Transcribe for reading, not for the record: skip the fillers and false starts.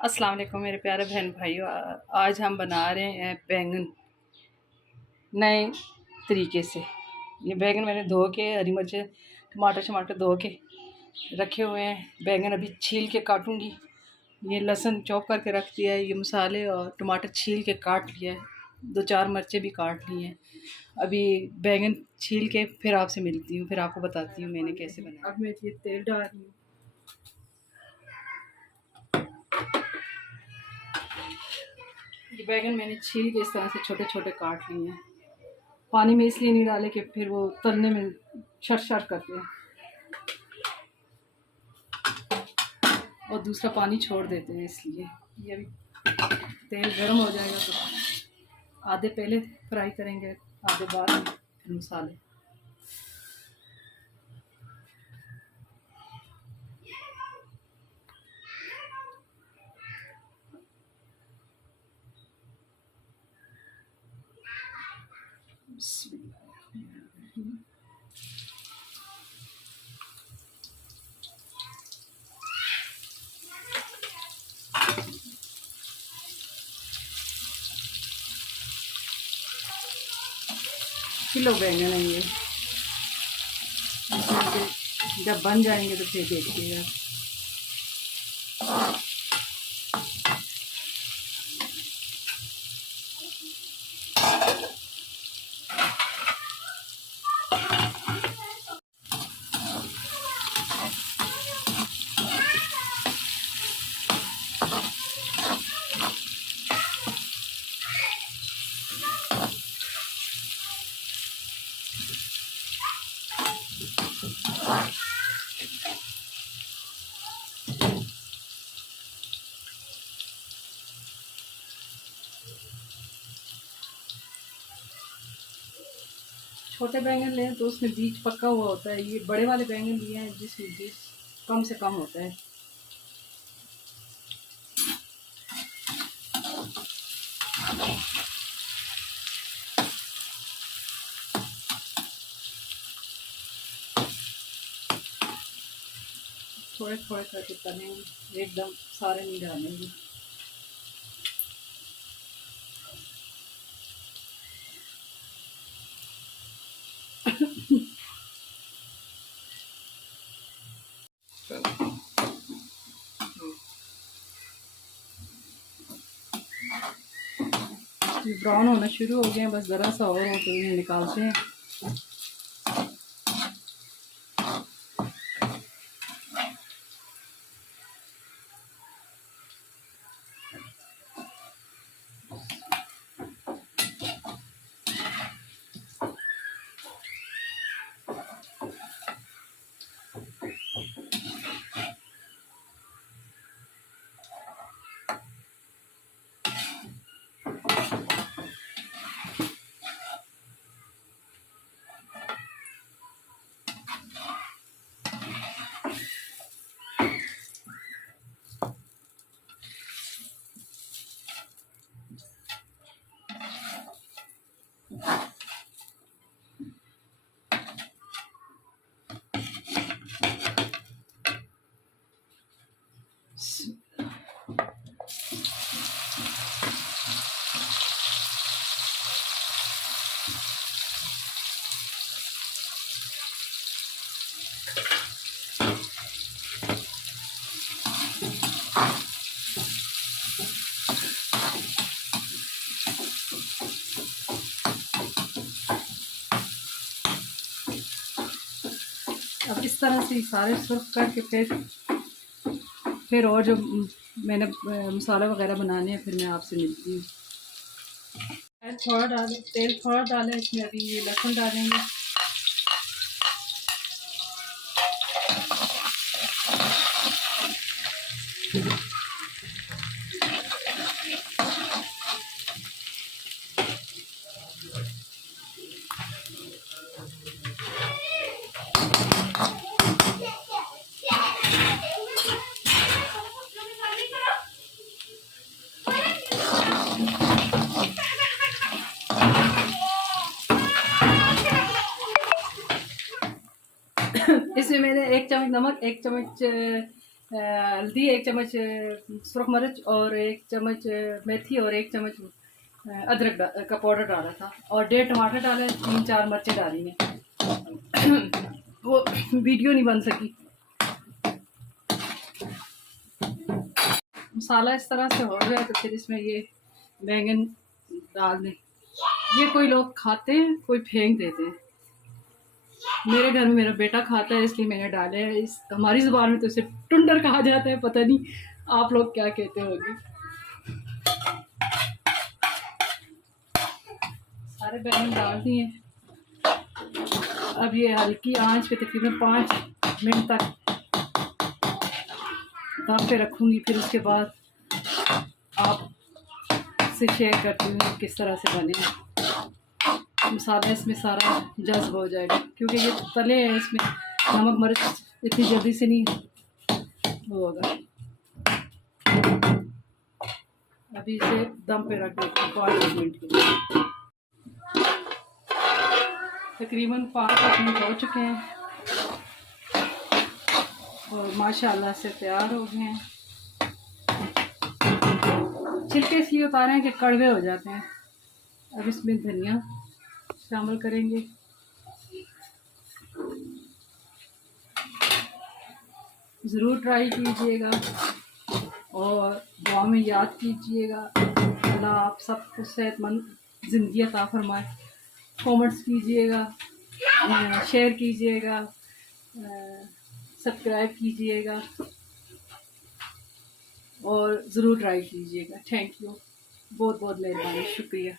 अस्सलाम वालेकुम मेरे प्यारे बहन भाइयों। आज हम बना रहे हैं बैंगन नए तरीके से। ये बैंगन मैंने धो के, हरी मिर्च टमाटर शमाटर धो के रखे हुए हैं। बैंगन अभी छील के काटूंगी। ये लहसुन चॉप करके रख दिया है, ये मसाले और टमाटर छील के काट लिया है, 2-4 मिर्चें भी काट ली हैं। अभी बैंगन छील के फिर आपसे मिलती हूँ, फिर आपको बताती हूँ मैंने कैसे बनाया। अब मैं ये तेल डाल रही हूँ। ये बैंगन मैंने छील के इस तरह से छोटे छोटे काट लिए हैं। पानी में इसलिए नहीं डाले कि फिर वो तलने में शर शर करते हैं और दूसरा पानी छोड़ देते हैं, इसलिए। ये अभी तेल गर्म हो जाएगा तो आधे पहले फ्राई करेंगे, आधे बाद में फिर मसाले। किलो बैंगन है ये, जब बन जाएंगे तो फिर देखिएगा। छोटे बैंगन लें तो उसमें बीज पका हुआ होता है। ये बड़े वाले बैंगन लिए हैं जिसमें बीज कम से कम होता है। थोड़े थोड़े करके तलेंगे, एकदम सारे नहीं डालेंगे। ब्राउन होना शुरू हो गए हैं, बस ज़रा सा और हो तो इन्हें निकालते हैं। अब इस तरह से सारे सर्व करके फिर और जो मैंने मसाला वगैरह बनाने हैं, फिर मैं आपसे मिलती हूँ। तेल थोड़ा डालें, इसमें अभी ये लहसुन डालेंगे। इसमें मैंने 1 चम्मच नमक, 1 चम्मच हल्दी, 1 चम्मच सुरख मिर्च और 1 चम्मच मेथी और 1 चम्मच अदरक का पाउडर डाला था और 1.5 टमाटर डाले, 3-4 मिर्चें डाली हैं। वो वीडियो नहीं बन सकी। मसाला इस तरह से हो गया तो फिर इसमें ये बैंगन डाल दें। ये कोई लोग खाते हैं, कोई फेंक देते हैं। मेरे घर में मेरा बेटा खाता है इसलिए मैंने डाले हैं। इस हमारी ज़ुबान में तो इसे टुंडर कहा जाता है, पता नहीं आप लोग क्या कहते होंगे। सारे बैंगन डाल दिए। अब ये हल्की आंच पे तकरीबन 5 मिनट तक दम पे रखूँगी। फिर उसके बाद आप से शेयर करती हूँ किस तरह से बने। मसाला इसमें सारा जज्ब हो जाएगा क्योंकि ये तले हैं, इसमें नमक मिर्च इतनी जल्दी से नहीं वो होगा। अभी इसे दम पे रख देते हैं 5 मिनट के लिए। तकरीबन 5 मिनट हो चुके हैं और माशाल्लाह से तैयार हो गए हैं। छिलके इसलिए उतारे हैं कि कड़वे हो जाते हैं। अब इसमें धनिया शामिल करेंगे। ज़रूर ट्राई कीजिएगा और दुआ में याद कीजिएगा। अल्लाह आप सबको सेहतमंद ज़िंदगी अता फरमाए। कमेंट्स कीजिएगा, शेयर कीजिएगा, सब्सक्राइब कीजिएगा और ज़रूर ट्राई कीजिएगा। थैंक यू, बहुत बहुत मेहरबानी, शुक्रिया।